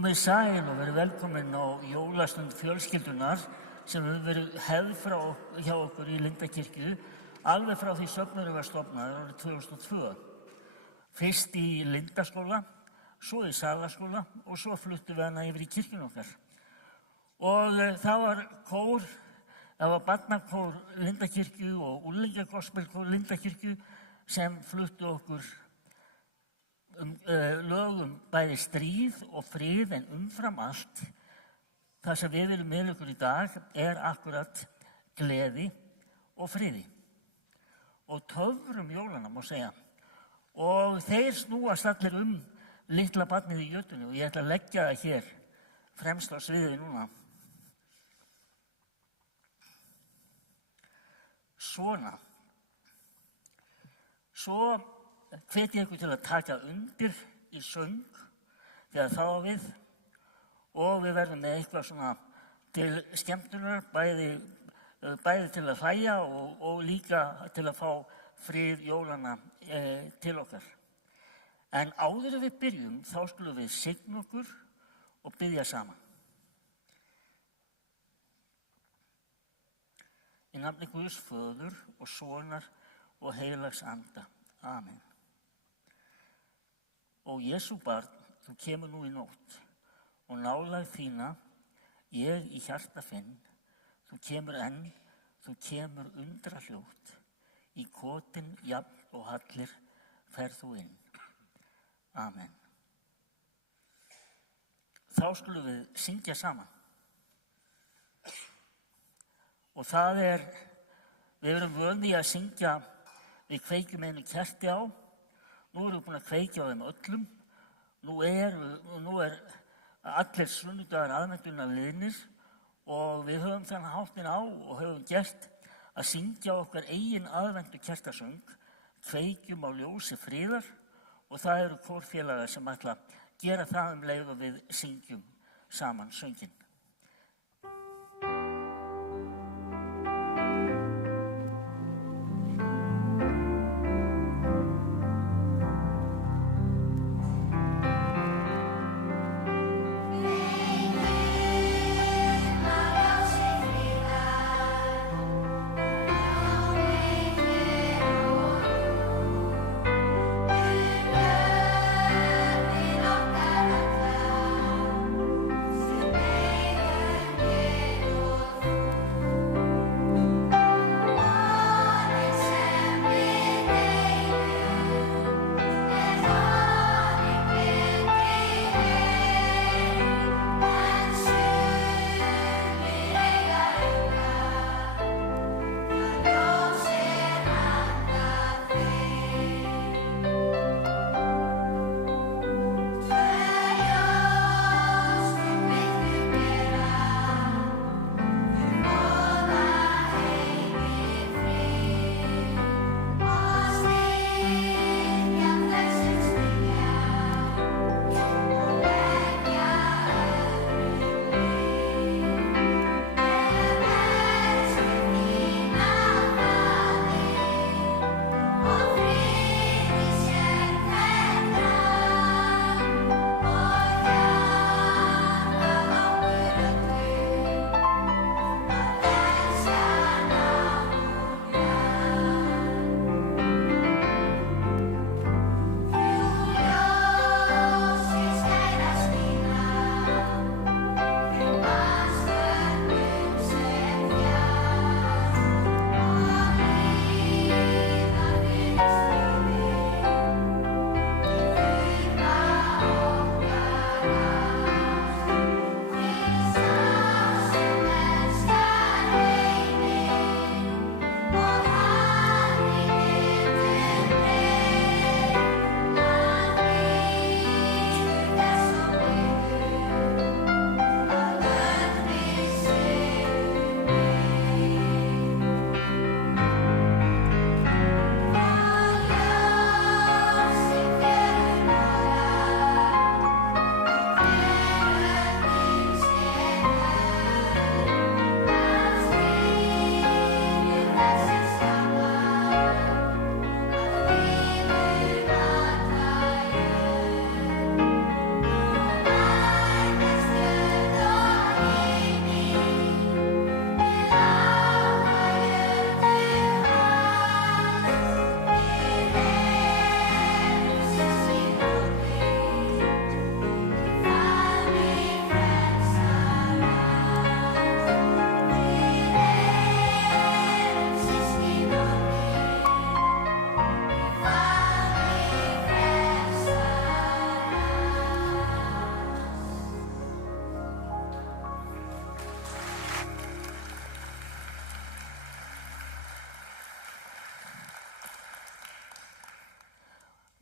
Komið sæl og verið velkomin á jólastund fjölskyldunar sem hefur verið hefð hjá okkur í Lindakirkju alveg frá því söfnuðurinn var stofnaður árið 2002. Fyrst í Lindaskóla, svo í Salaskóla og svo fluttum við hana yfir í kirkjun okkar. Og það var kór, það var barnakór Lindakirkju og unglingagospelkór Lindakirkju sem fluttu okkur lög bæði stríð og frið en umfram allt. Það sem við viljum með ykkur í dag akkurat gleði og friði. Og töfrum jólana má segja. Og þeir snúast allir litla barnið í jötunni og ég ætla að leggja það hér fremst á sviðið núna. Svona. Svo hvet ég ykkur til að taka undir í söng þegar það á við og við verðum með eitthvað svona til skemmtunar, bæði til að hlæja og líka til að fá frið jólana til okkar. En áður en við byrjum þá skulum við signa okkur og biðja saman. Í nafni Guðs Föður og Sonar og Heilags Anda. Amen. Ó Jesú barn, þú kemur nú í nótt og nálægð þína ég í hjarta finn. Þú kemur enn, þú kemur undra hljótt. Í kotin jafn og hallir ferð þú inn. Amen. Þá skulum við syngja saman. Og það við erum vöni að syngja, við kveikjum einu kerti á. Nú erum við búin að kveikja á þeim öllum. Nú er allir sunnudagar aðventunnar liðnir og við höfum þennan háttinn á og höfum gert að syngja okkar eigin aðventu kertasöng, kveikjum á ljósi friðar og það eru kórfélagar sem ætla að gera það leið og við syngjum saman sönginn. Amen.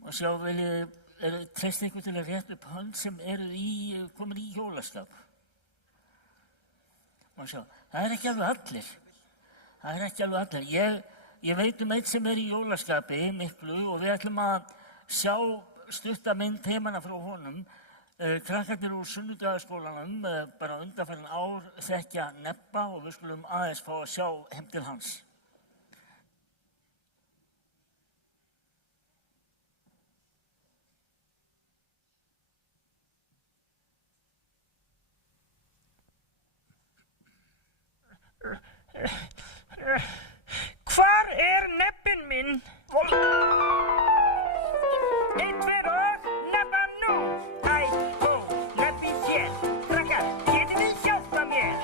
Og sjá, treyst ykkur til að rétta upp hönd sem eru komin í hjólaskap. Og sjá, það er ekki alveg allir. Það er ekki alveg allir. Ég veit um eitt sem í hjólaskapi miklu og við ætlum að sjá stutta mynd heimana frá honum. Krakkarnir úr Sunnudagaskólanum, bara undanfarin ár þekkja Nebba og við skulum aðeins fá að sjá heim til hans. Hvar Nebbinn minn? Einn, tveir og Nebba nú! Æ, hó, Nebbi hér. Krakkar, getið þið hjálpa mér?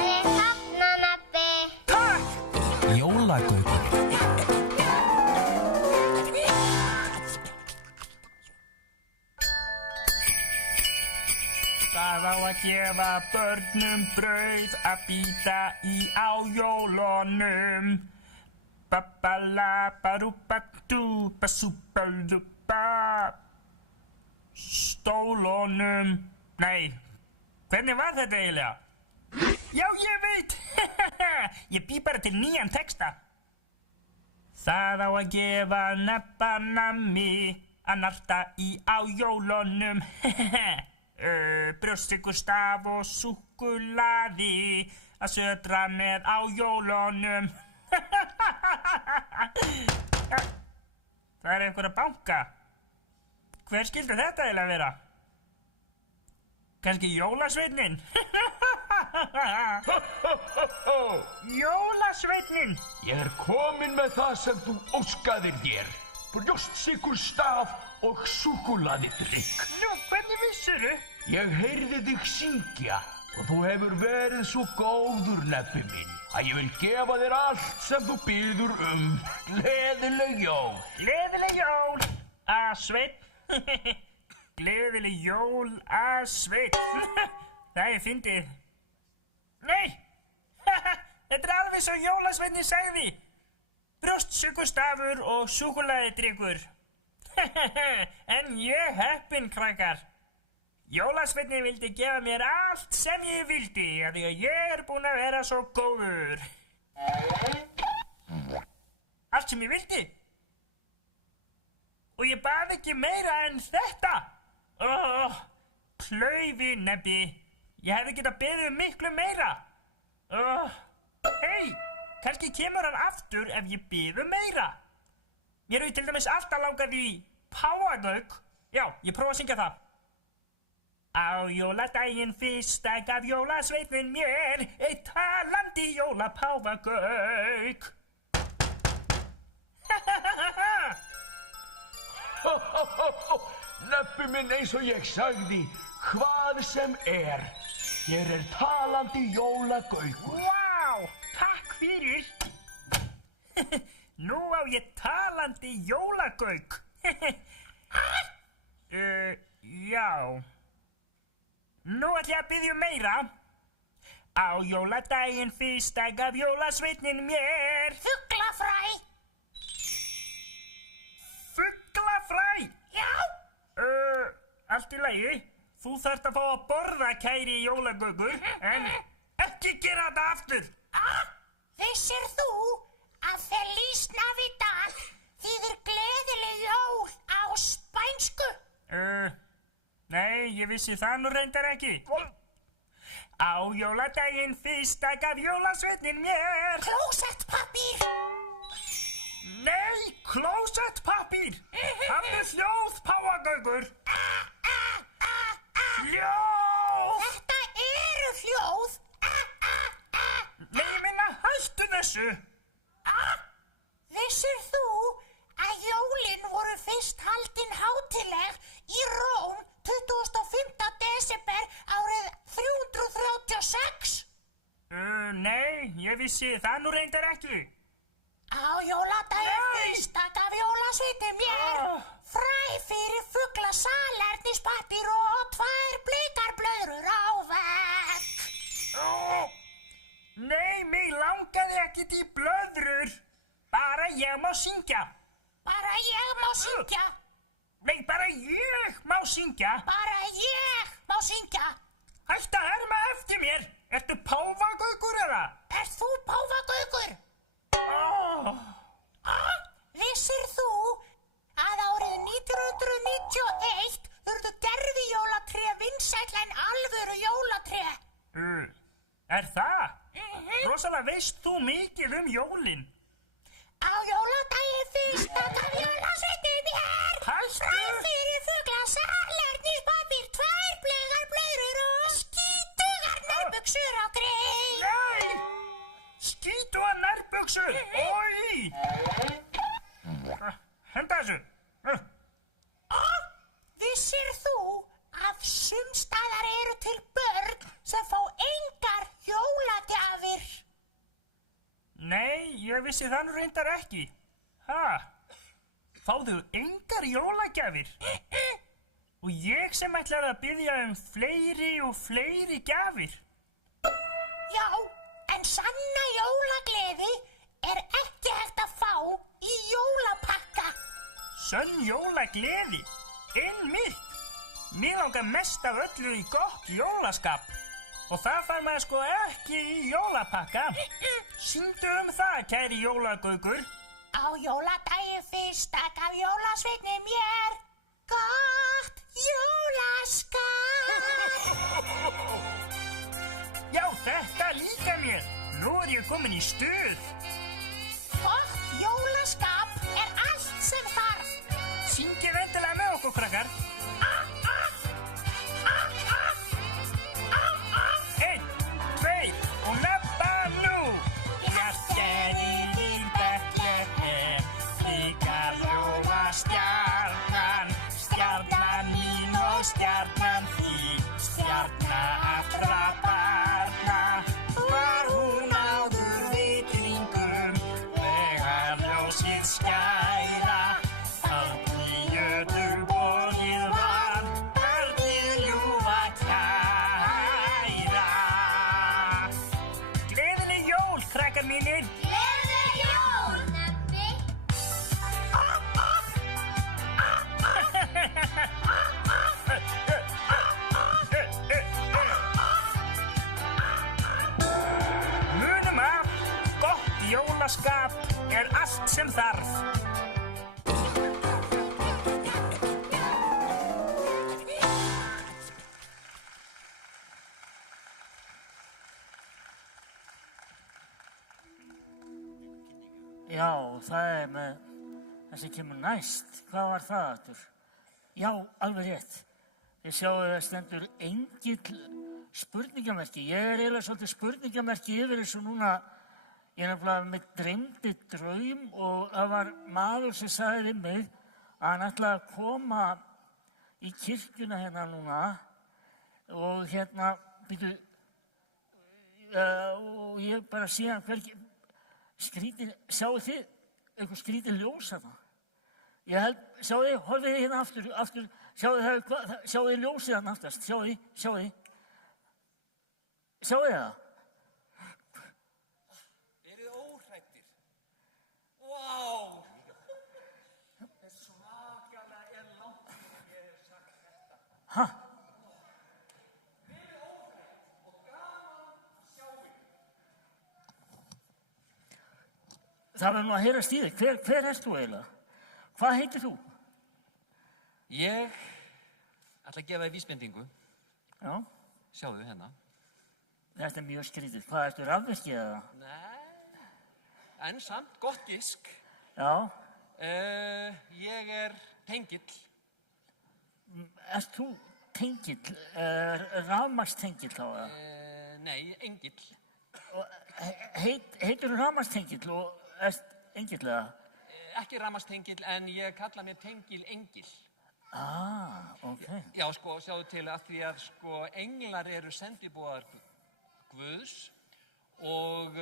Ég safna, Nebbi. Takk! Jólagaukur. Það á að gefa börnum brauð að bíta í á jólunum. Babalabarúbadúbasúbalúba stólunum. Nei, hvernig var þetta eiginlega? Já, ég veit! Ég bý bara til nýjan texta. Það á að gefa Nebba nammi að narta í á jólunum. Brjóstsykkurstaf og súkkulaði að södra með á jólunum. Það einhver að banka. Hver skyldi þetta eiginlega vera? Kannski jólasveinninn? Jólasveinninn! Ég kominn með það sem þú óskaðir þér. Brjóstsykkurstaf og súkkulaðidrykk. Nú, hvernig vissirðu? Ég heyrði þig syngja og þú hefur verið svo góður, Nebbi minn, að ég vil gefa þér allt sem þú biður um. Gleðileg jól. Gleðileg jól, Sveinn. Gleðileg jól, Sveinn. Það er fyndið. Nei, þetta alveg svo jólasveinninn sagði. Brjóstsykkurstafur og súkkulaðidrykkur. En ég heppinn, krakkar. Jólasveinninn vildi gefa mér allt sem ég vildi, af því að ég búinn að vera svo góður. Allt sem ég vildi. Og ég bað ekki meira en þetta. Klaufi, Nebbi. Ég hefði getað beðið miklu meira. Hey, kannski kemur hann aftur ef ég biður meira. Mér hefur til dæmis alltaf langað í páfagauk. Já, ég prófa að syngja það. Á jóladaginn fyrsta gaf jólasveinninn mér eitt talandi jólapáfagauk. Nebbi minn, eins og ég sagði, hvað sem er. Hér er talandi jólagaukur. Vá, takk fyrir. Nú á ég talandi jólagauk. Já. Nú ætla ég að biðja meira. Á jóladaginn fyrsta gaf jólasveinninn mér Fuglafræ. fuglafræ. Já. Allt í lagi. Þú þarft að fá að borða, kæri jólagaukur, en ekki gera þetta aftur. Vissir þú að Feliz Navidad þýðir gleðileg jól á spænsku? Nei, ég vissi það nú reyndar ekki. Á jóladaginn fyrsta gaf jólasveinninn mér Klósettpappír. Nei, klósettpappír. Hann er hljóð, páfagaukur. Hljóð. Þetta eru hljóð. Nei, ég meina hættu þessu. Vissir þú að jólin voru fyrst haldin hátíðleg í Róm 25. desember árið 336? Nei, ég vissi það nú reyndar ekki. Á jóladaginn fyrsta gaf jólasveinninn mér fræ fyrir fugla salernispappír og 2 blikarblöðrur á vegg. Nei, mig langaði ekkert í blöðrur. Bara ég má syngja. Bara ég má syngja. Nei, bara ég má syngja. Bara ég má syngja. Hættu að herma eftir mér. Ertu páfagaukur eða? Ert þú páfagaukur? Vissir þú að árið 1991 urðu gervijólatré vinsæll en alvöru jólatré? Er það? Rosalega veist þú mikið jólin. Á jóladaginn fyrsta gaf jólasveinninn mér fræ fyrir fugla, salernispappír, 2 blegar blöðrur og skítugar nærbuxur á grey. Nei! Skítugar nærbuxur? Oj! Henda þessu. Vissir þú að sumstaðar eru til börn sem fá engar jólagjafir? Nei, ég vissi það nú reyndar ekki. Fáðu engar jólagjafir? Og ég sem ætlar að biðja fleiri og fleiri gjafir. Já, en sanna jólagleði er ekki hægt að fá í jólapakka. Sönn jólagleði? Einmitt. Mér langar mest af öllu í gott jólaskap. Og það fær maður sko ekki í jólapakka. Syngdu það, kæri jólagaukur. Á jóladaginn fyrsta gaf jólasveinninn mér gott jólaskap. Já, þetta líka mér. Nú er ég komin í stuð. Gott jólaskap er allt sem þarf. Syngið endilega með okkur, krakkar. 1, 2 og nefna nú. Hjartað í Betlehem, þykar ljóma stjarnan, stjarnan mín og stjarnan þín, stjarna allra barna. Var hún áður vitringum, þegar ljósið skæra, aldrei jötu borgið var, aldrei ljúfa kæra. Gleðileg jól, krakkar mínir. Gleðileg jól, Nebbi. Munum að gott jólaskap er allt sem þarf. Já, það er með það sem kemur næst. Hvað var það aftur? Já, alveg rétt. Þið sjáu það stendur engill spurningamerki. Ég er eiginlega svolítið spurningamerki yfir þessu núna. Ég er nefnilega með dreymdi draum og það var maður sem sagði við mig að hann ætlaði að koma í kirkjuna hérna núna og hérna, býtu, og ég bara sé hann hvergi skrítið, sjáu þið eitthvað skrítið ljós þarna? Ég held, sjáu þið, horfið þið hérna aftur, sjáu þið ljósið þarna aftast, sjáu þið það? Verið óhræddir. Vá! Svakalega er langt sem ég hef sagt þetta. Ha? Verið óhrædd og gaman að sjá ykkur. Það verður nú að heyrast í þig. Hver ert þú eiginlega? Hvað heitir þú? Ég ætla að gefa þér vísbendingu. Já, Sjáðu hérna. þetta er mjög skrítið. Hvað, ertu rafvirki eða? Nei, en samt gott gisk. Já, Ég er tengill. ert þú tengill, rafmagnstengill þá eða? Nei, engill. Heitir þú rafmagnstengill og ert engill eða? Ekki ramastengill, en ég kalla mér tengil engill. Ok. Já, sko, sjáðu til að því að, sko, englar eru sendibúar Guðs og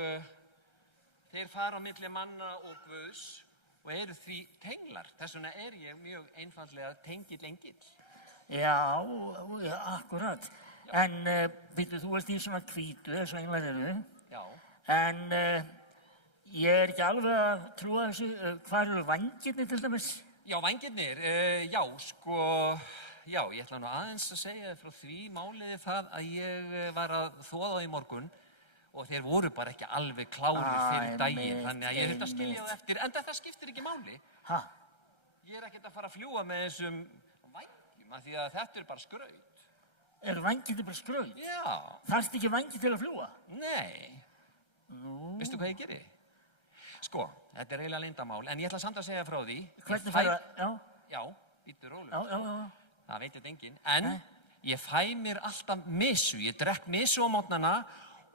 þeir fara á milli manna og Guðs og eru því tenglar. Þess vegna er ég mjög einfaldlega tengill engill. Já, akkurat. En, býtu, þú ert í svona hvítu, eins og englar eru. Já. En Ég er ekki alveg að trúa þessu. Hvar eru vængirnir til dæmis? Já, vængirnir, já, sko, já, ég ætla nú aðeins að segja frá því máliði það að ég var að þvoða í morgun og þeir voru bara ekki alveg klárir fyrir daginn, þannig að ég þurfti að skilja það eftir, en það skiptir ekki máli. Ha? Ég er ekkert að fara að fljúga með þessum vængjum, af því að þetta er bara skraut. Eru vængirnir bara skraut? Já. Þarftu ekki vængir til að fljúga? Nei. Nú. Veistu hvað ég geri? Sko, þetta er eiginlega leyndamál, en ég ætla samt að segja frá því. Hvernig fer það? Já. Já, bíddu rólegur. Já. Það veit þetta enginn. En ég fæ mér alltaf misu. Ég drekk misu á mótnana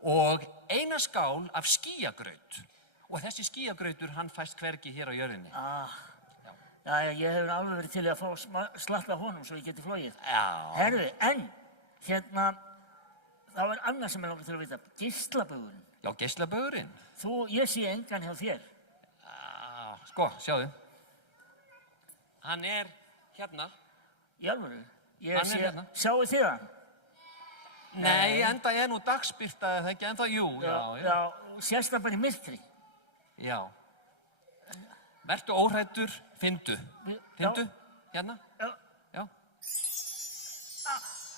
og eina skál af skýjagraut. Og þessi skýjagrautur, hann fæst hvergi hér á jörðinni. Já, ég hefur alveg verið til að fá slatta honum svo ég geti flogið. Já. Herðu, en hérna, það var annað sem ég langar til að vita. Geislabauðurinn. Já, geislabauðurinn. Ég sé engan hjá þér. Já, sko, sjáðu. Hann er hérna. Í alvöru? Hann er hérna. Sjáu þið hann? Nei, enda er nú dagsbirta, það ekki ennþá, jú, já. Já, sést það bara í myrkri. Já. Vertu óhræddur, fyndu. Fyndu, hérna. Já.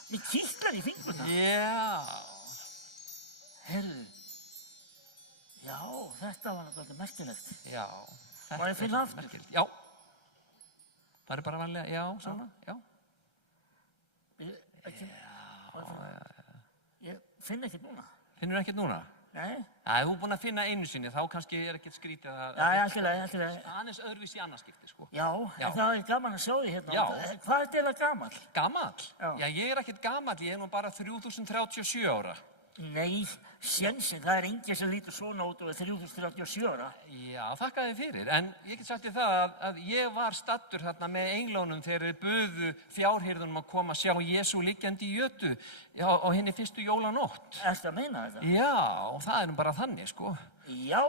Mér kitlar í fingurna. Já. Herðu. Já, þetta var náttúrulega merkilegt. Já. Má ég finna aftur? Merkilegt. Já. Það er bara vanlega, já, svona, já. Ég finn ekkert núna. Finnur ekkert núna? Nei. Það er þú búin að finna einu sinni, þá kannski er ekkert skrítið að... Já, allt í lagi. Aðeins öðruvísi í annarskipti, sko. Já, það er gaman að sjá því hérna. Já. Hvað er þetta gamall? Gamall? Já. Já, ég er ekkert gamall, ég er nú bara 3037 ára. Nei, sjensin, það er enginn sem lítur svona út og er 3037 ára. Já, þakka þið fyrir, en ég get sagt þér það að ég var staddur þarna með englónum þegar þeir buðu fjárhirðunum að koma að sjá Jesú liggjandi í jötu á hinni fyrstu jólanótt. Ertu að meina þetta? Já, og það er nú bara þannig, sko. Já.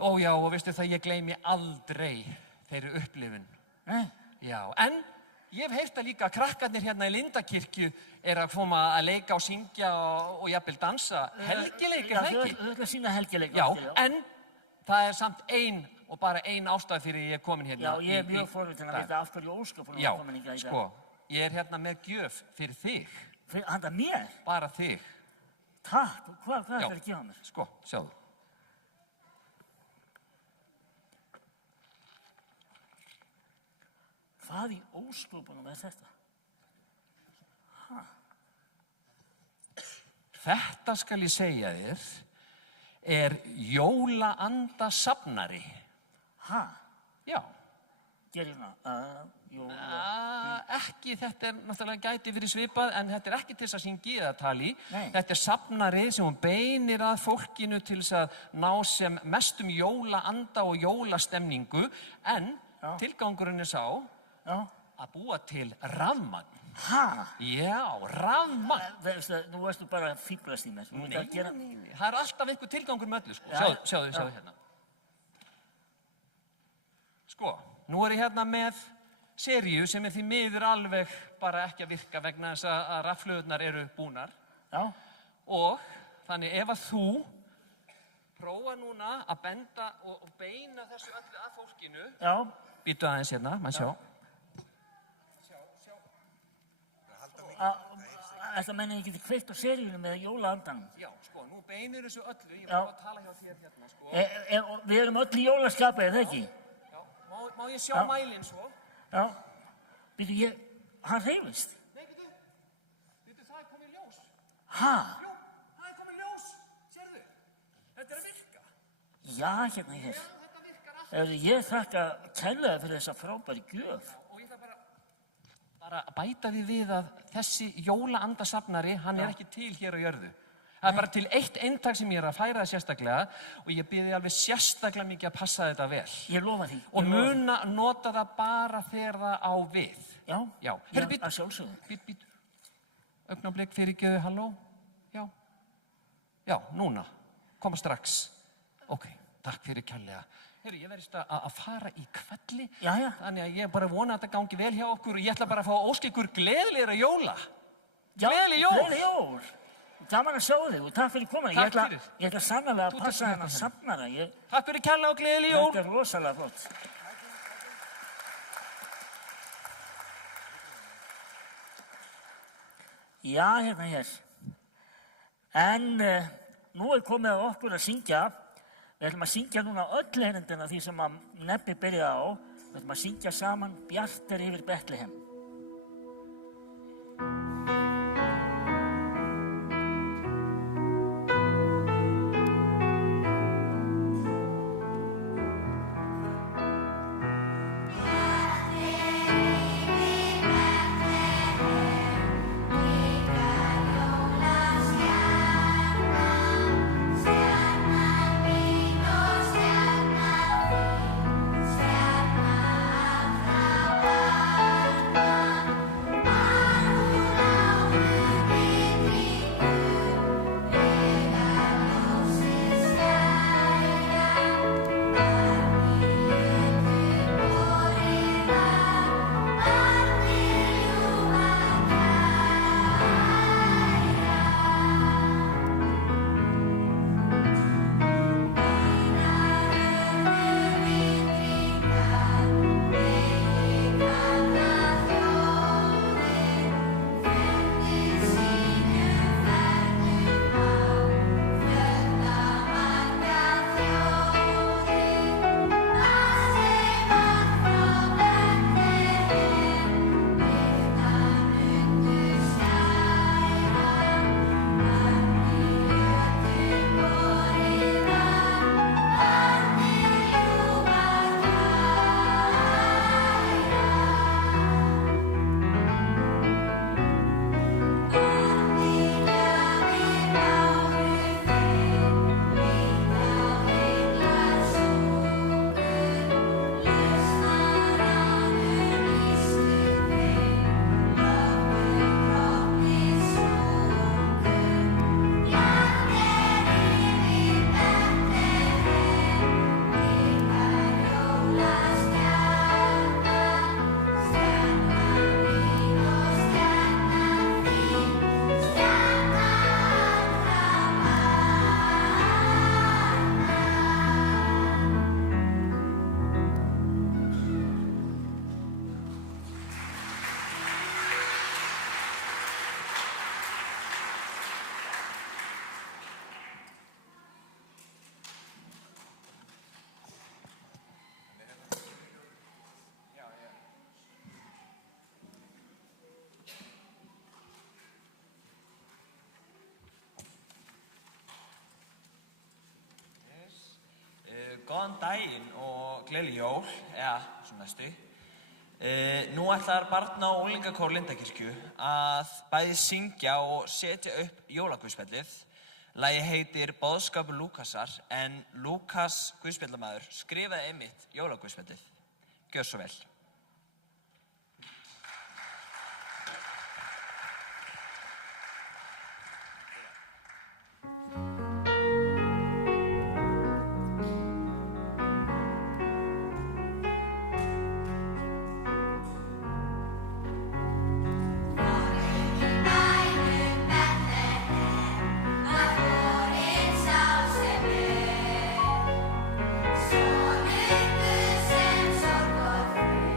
Ó já, og veistu það, ég gleymi aldrei þeirri upplifun. Nei. Já, en ég hef heyrt að líka krakkarnir hérna í Lindakirkju er að koma að leika og syngja og jafnvel dansa. Helgileik, er það ekki? Já, þú ætla að sýna helgileik. Já, en það er samt bara ein ástæð fyrir ég er komin hérna. Já, ég er mjög forvitin að vita af hverju ósköpunum Já, komin hingað í dag. sko, ég er hérna með gjöf fyrir þig. Handa mér? Bara þig. Takk, hvað er það að gefa mér? Sko, sjáðu. Hvað í ósköpunum er þetta? Þetta skal ég segja þér, er jólaandasafnari. Ha? Já. Gerir hérna, Ekki, þetta er náttúrulega gæti fyrir svipað, en þetta er ekki til þess að syngja eða tali. Nei. Þetta er safnari sem hún beinir að fólkinu til þess að ná sem mestum jólaanda og jólastemningu, en tilgangurinn er sá að búa til rafmagn. Ha? Já, rafmagn. Nú veistu bara að fíblast í mér. Nei, það er alltaf einhver tilgangur með öllu, sko. Sjáðu hérna. Sko, nú er ég hérna með seríu sem er því miður alveg bara ekki að virka vegna þess að rafhlöðurnar eru búnar. Já. Og þannig ef að þú prófa núna að benda og beina þessu öllu að fólkinu. Já. Býtu aðeins hérna, maður sjá. Þetta menna ég geti kveikt á seríunum með jólaandanum. Já, sko, nú beinir þessu öllu, ég var að tala hjá þér hérna, sko. Við erum öll í jólaskapi, er það ekki? Já, má ég sjá mælinn svo? Já. Býtu, hann hreyfist. Nei, býtu, það er komið ljós. Ha? Jú, það er komið ljós, sérðu? Þetta er að virka. Já, hérna hér. Já, þetta virkar alltaf. Ég þakka kærlega fyrir þessa frábæri gjöf. Og ég þarf bara að bæta því við að þessi jólaandasafnari, hann er ekki til hér á jörðu. Það er bara til eitt eintak sem ég er að færa það sérstaklega og ég bið þig alveg sérstaklega mikið að passa þetta vel. Ég lofa því. Og muna nota það bara þegar það á við. Já, Já. Heyrðu, að sjálfsögðu. Být. Augnablik, fyrirgefðu, halló? Já. Já, núna. Koma strax. Ok, takk fyrir kærlega. Heyrðu, ég verðist að fara í kvelli. Já. Þannig að ég bara vona að þetta gangi vel hjá okkur og ég ætla bara að fá að óska ykkur gleðilegra jóla. Já, Gleðileg jól. Gleðileg jól. Gaman að sjá þig og takk fyrir komuna. Takk fyrir. Ég ætla sannarlega Þú að passa tekur þennan þetta safnara. Takk fyrir kærlega og gleðileg jól. Þetta er rosalega flott. Já, hérna hér. En nú er komið að okkur að syngja. Við ætlum að syngja núna öll herendina því sem að Nebbi byrjaði á. Við ætlum að syngja saman Bjart er yfir Betlehem. Góðan daginn og gleðileg jól, eða svo næstu. Nú ætlar barna- og unglingakór Lindakirkju að bæði syngja og setja upp jólaguðspjallið. Lagið heitir Boðskapur Lúkasar en Lúkas guðspjallamaður skrifaði einmitt jólaguðspjallið. Gjörðu svo vel. Sonur Guðs sem sorg og frið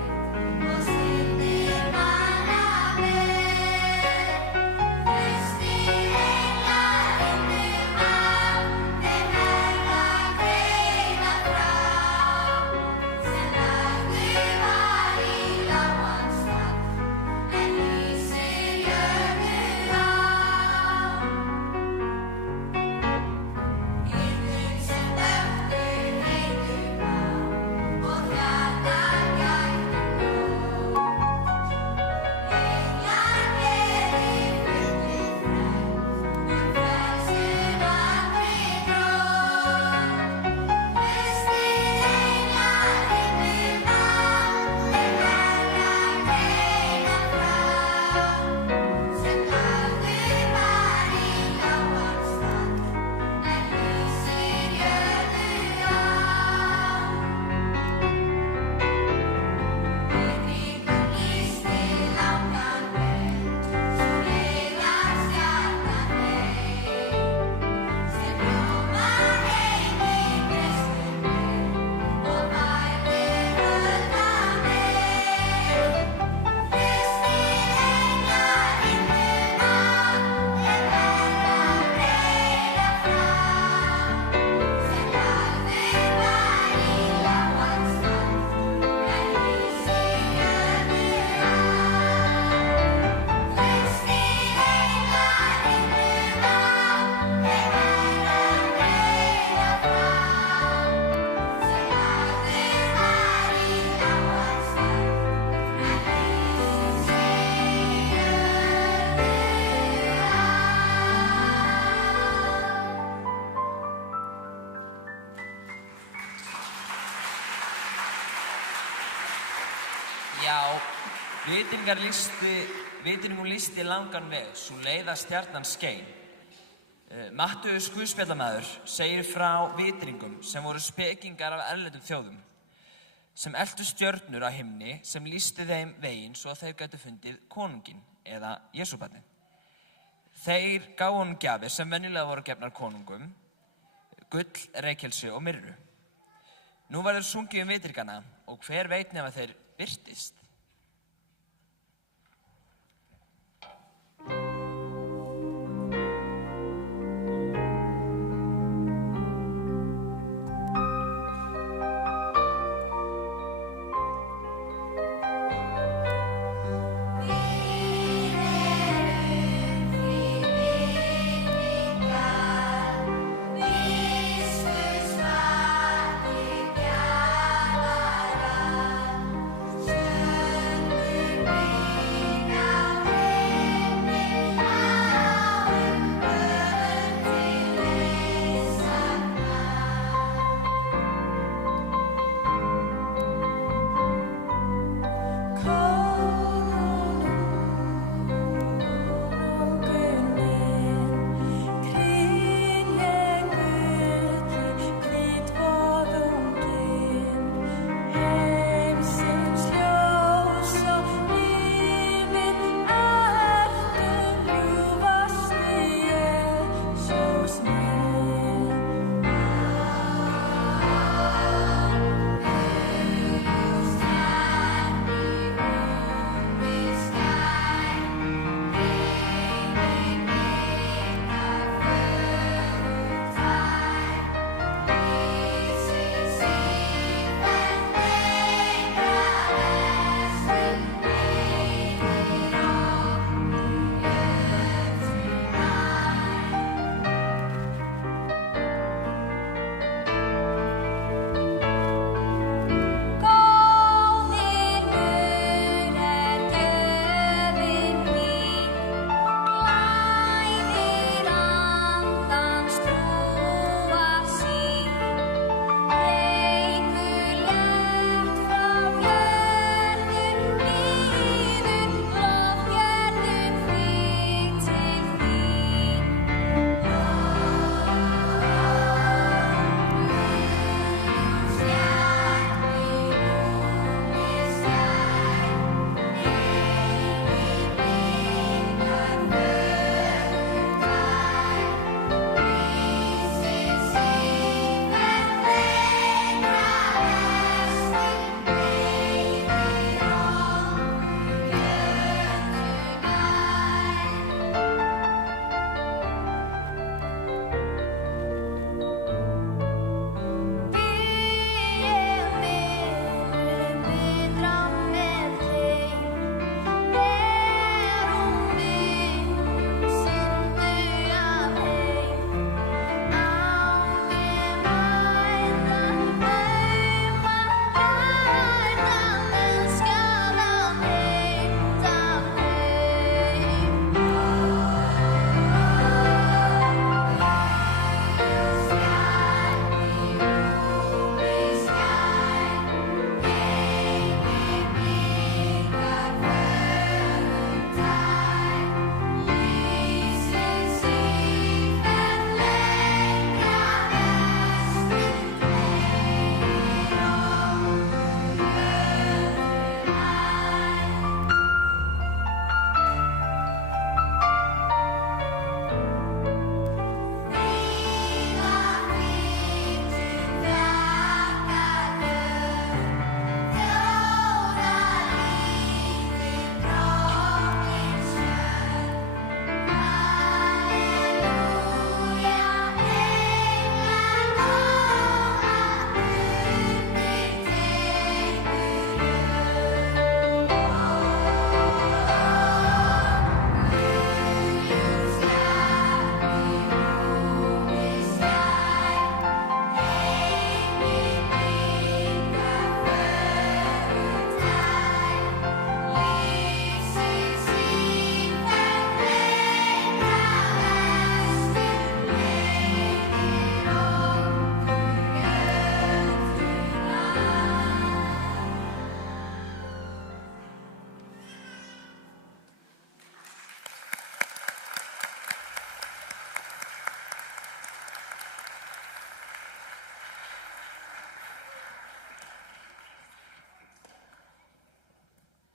Já, vitringum listi langan veg, svo leið að stjarnan skein. Mattheus guðspjallamaður segir frá vitringum sem voru spekingar af erlendum þjóðum, sem eltu stjörnur á himni sem lýsti þeim veginn svo að þeir gætu fundið konunginn eða Jesúbarnið. Þeir gáfu honum gjafir sem venjulega voru gefnar konungum, gull, reykelsi og myrru. Nú verður sungið vitringana og hver veit nema þeir birtist. Stjörnur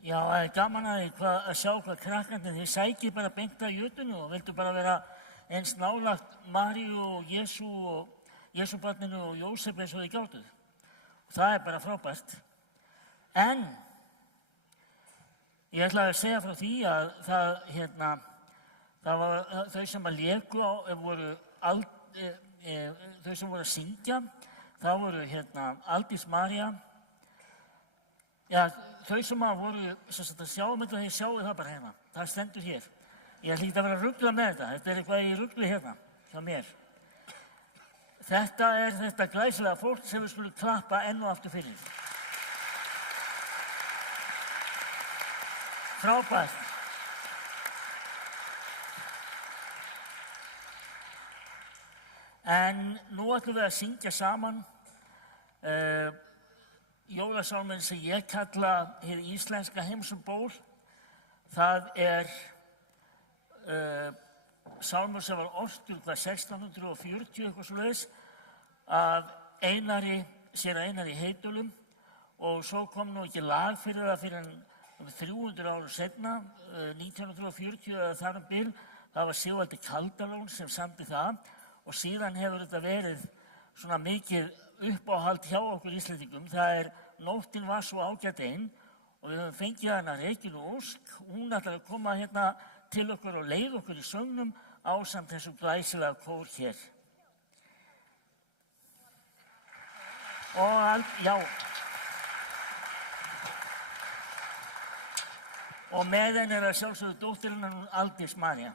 Já, það er gaman að sjá hvað krakkandi, þið sækið bara beint að jötunni og vildu bara vera eins nálagt Maríu og Jesú og Jesúbarninu og Jósef eins og þið gátuð. Það er bara frábært. En ég ætlaði að segja frá því að það var þau sem að léku þau sem voru að syngja, það voru Aldís María. Já, þau sem að voru að sjá þetta, þeir sjáu það bara hérna. Það stendur hér. Ég hlýt að vera að rugla með þetta. Þetta er eitthvað í rugli hérna, hjá mér. Þetta er þetta glæsilega fólk sem við skulum klappa enn og aftur fyrir. Frábært. En nú ætlum við að syngja saman jólasálminn sem ég kalla hið íslenska heimsumból. Það er sálmur sem var ortur 1640 eitthvað svoleiðis af séra Einari Heydölum og svo kom nú ekki lag fyrir það fyrir 300 árum seinna, 1940 eða þar um bil. Það var Sigvaldi Kaldalón sem samdi það og síðan hefur þetta verið svona mikið uppáhald hjá okkur Íslendingum. Það er Nóttin var svo ágæt ein og við höfum fengið hana Regínu Ósk. Hún ætlar að koma hérna til okkur og leiða okkur í söngnum ásamt þessum glæsilega kór hér. Og með henni er að sjálfsögðu dóttirinn Aldís María.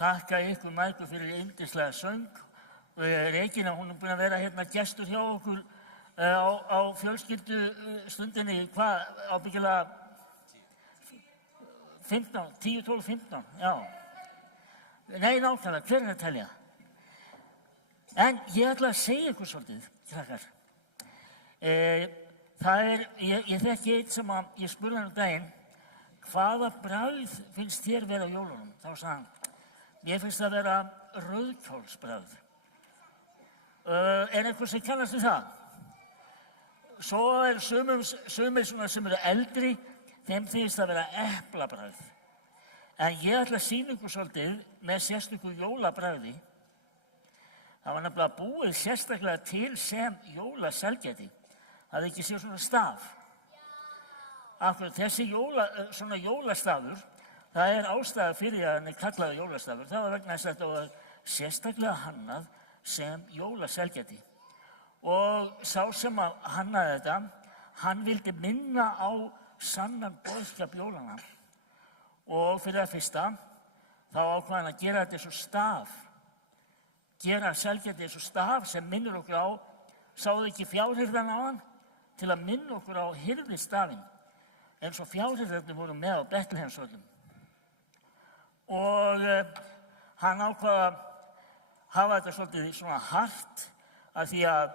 þakka ykkur mægur fyrir yndislega söng. Regína, hún búin að vera hérna gestur hjá okkur á fjölskyldustundinni, hvað, ábyggilega 15, 10, 12, 15, já. Nei, nákvæmlega, hver að telja? En ég ætla að segja ykkur svolítið, krakkar. Ég þekki einn sem ég spurði hann daginn, hvaða bragð finnst þér vera á jólunum? Þá sagði hann, mér finnst það vera rauðkálsbragð. Er eitthvað sem kannast við það? Svo sumir svona sem eru eldri, þeim finnst það vera eplabragð. En ég ætla að sýna ykkur svolítið með sérstöku jólabragði. Það var nefnilega búið sérstaklega til sem jólaselgæti. Það hefði ekki séð svona staf. Akkur þessi svona jólastafur, það er ástæða fyrir að hann er kallaður jólastafur. Það var vegna þess að þetta var sérstaklega hannað sem jólaselgæti. Og sá sem hannaði þetta, hann vildi minna á sannan boðskap jólanna. Og fyrir það fyrsta, þá ákvað hann að gera þetta eins og staf. Gera selgæti eins og staf sem minnir okkur á, sáðu ekki fjárhirðan á hann, til að minna okkur á hirðistafinn, eins og fjárhirðarnir voru með á Betlehemsvöllum. Og hann ákvað að hafa þetta svolítið svona hart, af því að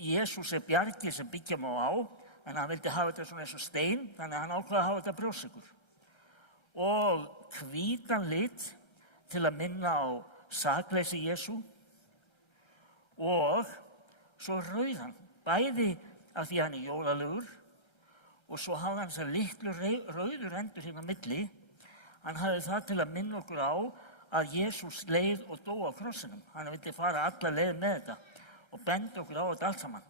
Jesús er bjargið sem byggja má á, en hann vildi hafa þetta svona eins og stein, þannig að hann ákvað að hafa þetta brjóstsykur. Og hvítan lit til að minna á sakleysi Jesú og svo rauðan, bæði af því að hann er jólalegur og svo hafði hann þessar litlu rauður endur hérna á milli. Hann hafði það til að minna okkur á að Jesús leið og dó á krossinum. Hann vildi fara alla leið með þetta og benda okkur á þetta allt saman.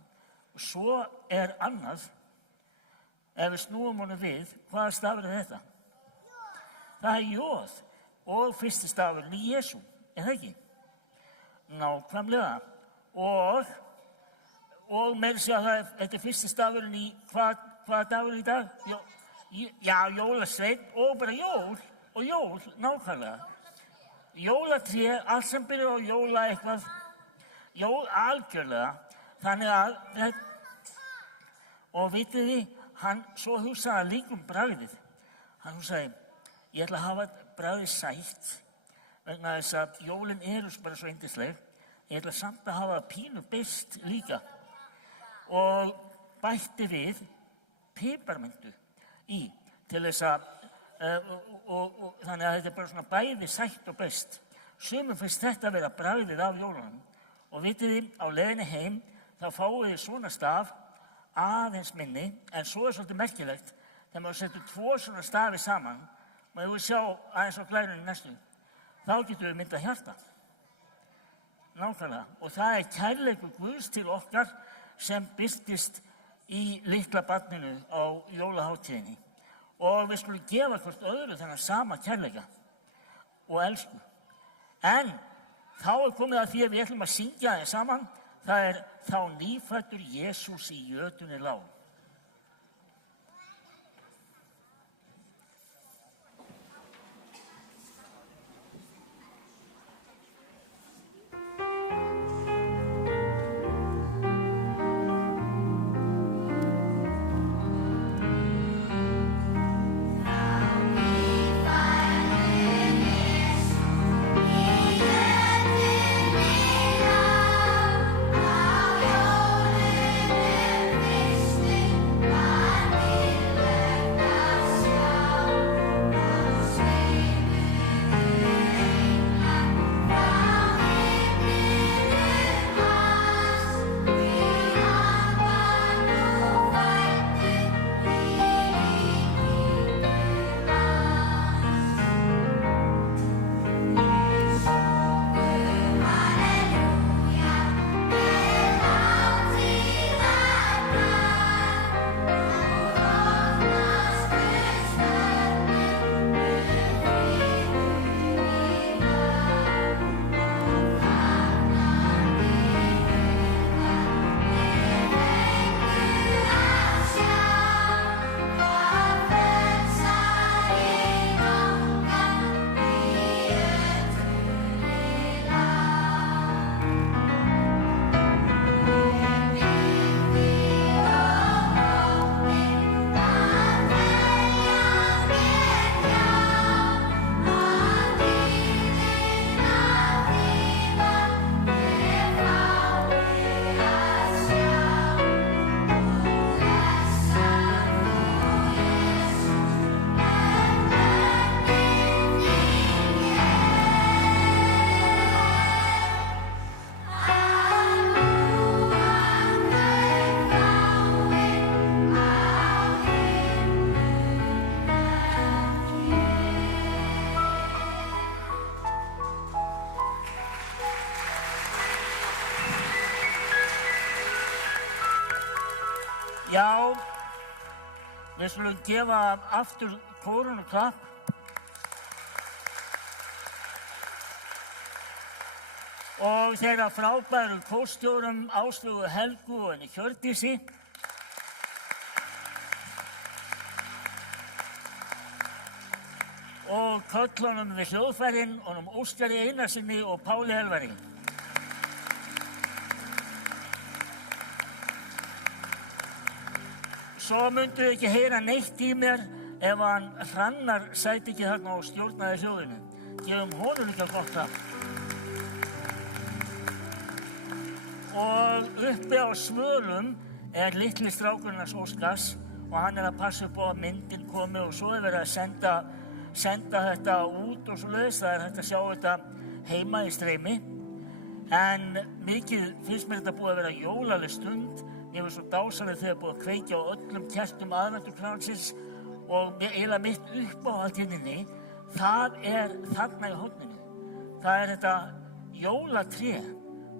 Og svo er annað, ef við snúum honum við, hvaða stafur er þetta? Það er jóð og fyrsti stafurinn í Jesú, er það ekki? Nákvæmlega. Og meira segja að þetta er fyrsti stafurinn í, hvaða dagur í dag? Já, jólasveinn og bara jól og jól, nákvæmlega. Jólatré, allt sem byrjar á jóla eitthvað, jól algjörlega. Þannig að, og vitið þið, hann svo hugsaði líka bragðið. Hann hugsaði, ég ætla að hafa bragðið sætt, vegna þess að jólin eru bara svo yndisleg. Ég ætla samt að hafa pínu bist líka. Og bætti við piparmyntu í, til þess að, þannig að þetta er bara svona bæði sætt og best. Sumum finnst þetta að vera bragðið af jólunum. Og vitið þið, á leiðinni heim, þá fáið þið svona staf, aðeins minni, en svo er svolítið merkilegt, þegar maður setur 2 svona stafi saman, maður vil sjá aðeins á glærunni næstu, þá getum við myndað hjarta. Nákvæmlega. Og það er kærleikur Guðs til okkar sem birtist í litla barninu á jólaháttíðinni. Og við skulum gefa hvort öðru þennan sama kærleika og elsku. En þá er komið að því að við ætlum að syngja þeim saman. Það er þá nýfæddur Jesús í jötunni lá. Stay Já, við skulum gefa aftur kórunu klapp. Og þeirra frábæru kórstjórum Áslaugu Helgu og henni Hjördísi. Og köllunum við hljóðfærin, honum Óskari Einarsinni og Páli Elvari. Svo myndu þið ekki heyra neitt í mér ef hann Hrannar sæti ekki þarna og stjórnaði hljóðinu. Gefum honum líka gott af. Og uppi á Svölum litli strákurinn hans Óskars og hann að passa upp á að myndin komi og svo verið að senda þetta út og svoleiðis. Það hægt að sjá þetta heima í streymi. En mikið finnst mér þetta búið að vera jólaleg stund. Ég var svo dásamleg þegar búið að kveikja á öllum kertum aðventukránsins og eiginlega mitt uppáhald hérna, það þarna í horninu. Það þetta jólatré.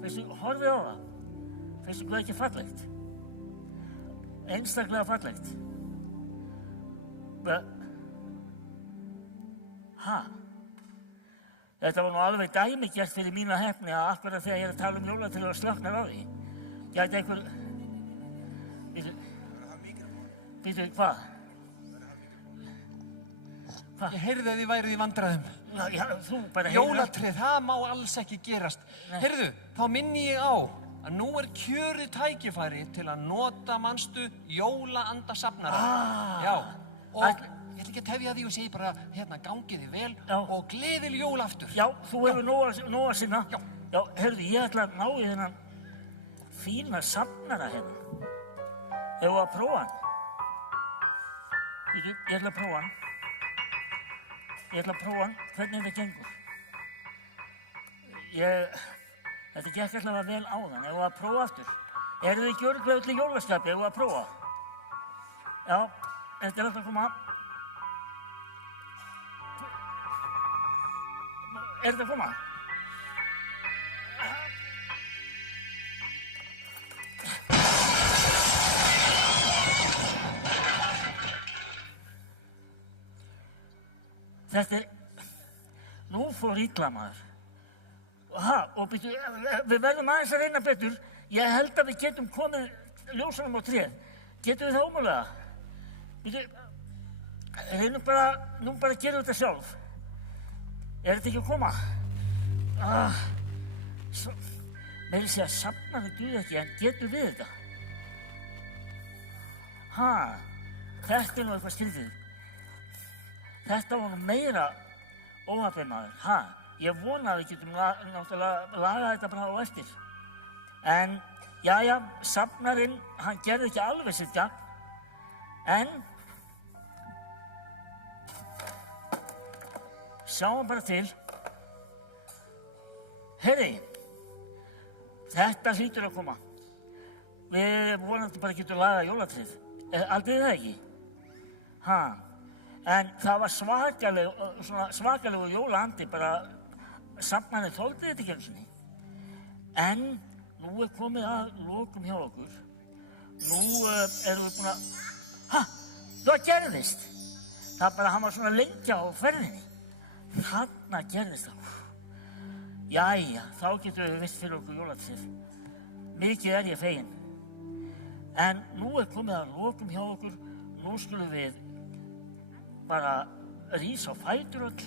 Veistu, horfið á það. Veistu hvað ekki fallegt? Einstaklega fallegt. Þetta var nú alveg dæmigert fyrir mína heppni að akkurat þegar ég að tala jólatré og slöknar á því. Gæti einhver... Býtu, hvað? Ég heyrði að þið værið í vandræðum. Já, þú bara heyrði. Jólatré, það má alls ekki gerast. Heyrðu, þá minni ég á að nú kjörið tækifæri til að nota manstu jólaandasafnara. Já, og ég ætla ekki að tefja því og segi bara hérna gangið þið vel og gleðileg jól aftur. Já, þú hefur nóg að sinna. Já, heyrðu, ég ætla að ná í þennan fína safnara hérna. Hefur að prófa hann? Ég ætla að prófa hann. Hvernig þetta gengur. Þetta gekk allavega vel áðan. Hefur að prófa aftur. Eru þið ekki örugglega öll í jólaskapi? Hefur að prófa? Já, þetta alltaf að koma. Þetta að koma? Nú fór illa maður. Og býttu, við verðum aðeins að reyna betur. Ég held að við getum komið ljósunum á tréð. Getum við það ómögulega? Býttu, reynum bara að gera þetta sjálf. Þetta ekki að koma? Meira segja að safnarnir duði ekki, en getum við þetta? Þetta nú eitthvað skrítið. Þetta var nú meira óhappið maður. Ég vona að við getum náttúrulega lagað þetta bara á eftir. En, jæja, safnarinn, hann gerði ekki alveg sitt gagn. En, sjáum bara til. Heyri, þetta hlýtur að koma. Við vonandi bara getum lagað jólatréð. Aldrei það ekki? En það var svakalegu jólaandi, bara safnarnir þoldi þetta ekki einu sinni. En nú komið að lokum hjá okkur. Nú erum við búin að... Það gerðist! Það bara, hann var svona lengi á ferðinni. Þarna gerðist það. Jæja, þá getum við virt fyrir okkur jólatréð. Mikið ég fegin. En nú komið að lokum hjá okkur. Nú skulum við bara rísa á fætur öll.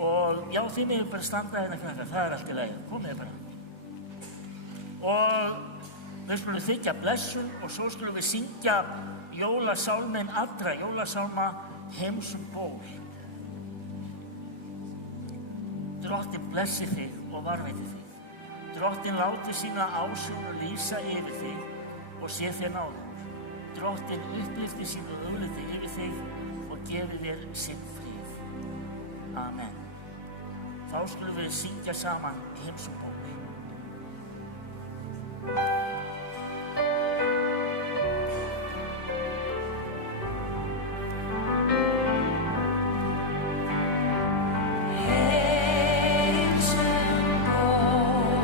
Og já, þið megum bara standa hérna krakkar, það allt í lagi, komið bara. Og við skulum þykja blessun og svo skulum við syngja jólasálminn allra, jólasálma Heimsum ból. Drottinn blessi þig og varveiti þig. Drottinn láti sína ásjón lýsa yfir þig og sé þér náðugur. Drottinn upplyfti sínu augliti yfir þig og gefi þér sinn frið. Amen. Þá skulum við syngja saman Heimsum ból. Heimsum ból,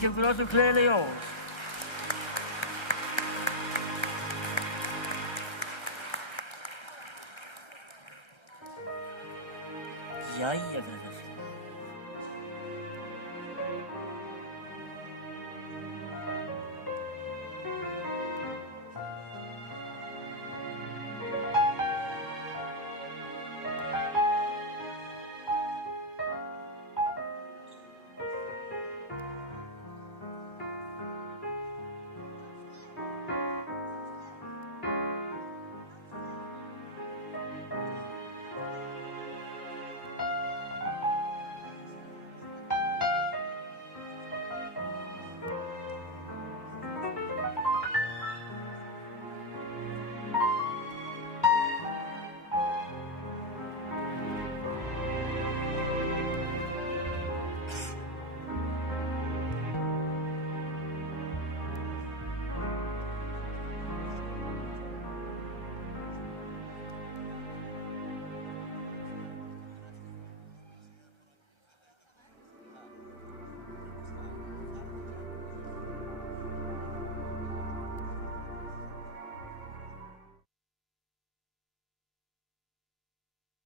Syngjum ykkur öllum gleðileg jól. Jæja, fyrir